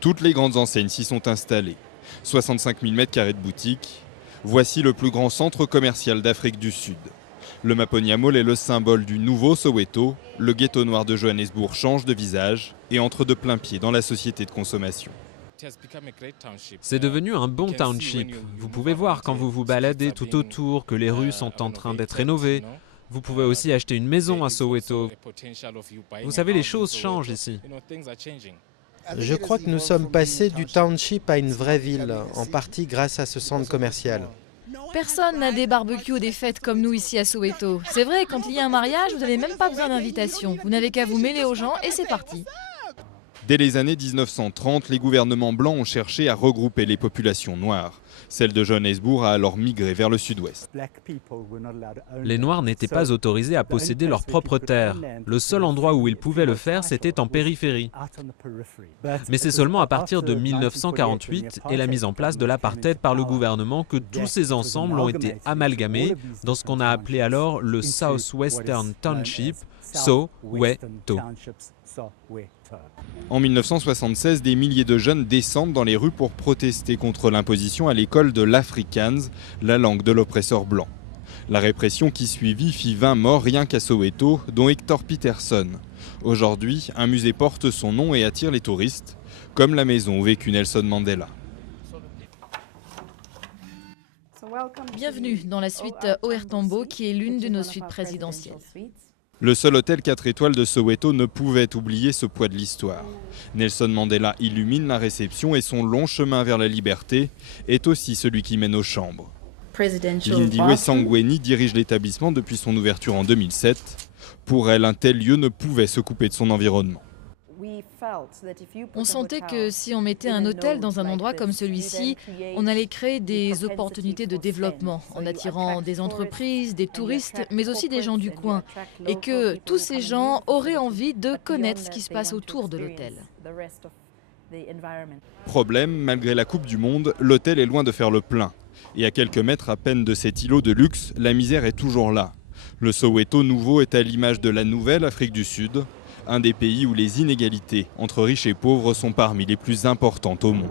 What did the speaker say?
Toutes les grandes enseignes s'y sont installées. 65 000 m² de boutiques. Voici le plus grand centre commercial d'Afrique du Sud. Le Maponya Mall est le symbole du nouveau Soweto. Le ghetto noir de Johannesburg change de visage et entre de plein pied dans la société de consommation. C'est devenu un bon township. Vous pouvez voir quand vous vous baladez tout autour que les rues sont en train d'être rénovées. Vous pouvez aussi acheter une maison à Soweto. Vous savez, les choses changent ici. Je crois que nous sommes passés du township à une vraie ville, en partie grâce à ce centre commercial. Personne n'a des barbecues ou des fêtes comme nous ici à Soweto. C'est vrai, quand il y a un mariage, vous n'avez même pas besoin d'invitation. Vous n'avez qu'à vous mêler aux gens et c'est parti. Dès les années 1930, les gouvernements blancs ont cherché à regrouper les populations noires. Celle de Johannesburg a alors migré vers le sud-ouest. Les Noirs n'étaient pas autorisés à posséder leurs propres terres. Le seul endroit où ils pouvaient le faire, c'était en périphérie. Mais c'est seulement à partir de 1948 et la mise en place de l'apartheid par le gouvernement que tous ces ensembles ont été amalgamés dans ce qu'on a appelé alors le South-Western Township, Soweto. En 1976, des milliers de jeunes descendent dans les rues pour protester contre l'imposition à l'école de l'Afrikaans, la langue de l'oppresseur blanc. La répression qui suivit fit 20 morts rien qu'à Soweto, dont Hector Peterson. Aujourd'hui, un musée porte son nom et attire les touristes, comme la maison où vécut Nelson Mandela. Bienvenue dans la suite OR Tambo, qui est l'une de nos suites présidentielles. Le seul hôtel 4 étoiles de Soweto ne pouvait oublier ce poids de l'histoire. Nelson Mandela illumine la réception et son long chemin vers la liberté est aussi celui qui mène aux chambres. Lindiwe Sangweni dirige l'établissement depuis son ouverture en 2007. Pour elle, un tel lieu ne pouvait se couper de son environnement. On sentait que si on mettait un hôtel dans un endroit comme celui-ci, on allait créer des opportunités de développement en attirant des entreprises, des touristes, mais aussi des gens du coin. Et que tous ces gens auraient envie de connaître ce qui se passe autour de l'hôtel. Problème, malgré la Coupe du Monde, l'hôtel est loin de faire le plein. Et à quelques mètres à peine de cet îlot de luxe, la misère est toujours là. Le Soweto nouveau est à l'image de la nouvelle Afrique du Sud, un des pays où les inégalités entre riches et pauvres sont parmi les plus importantes au monde.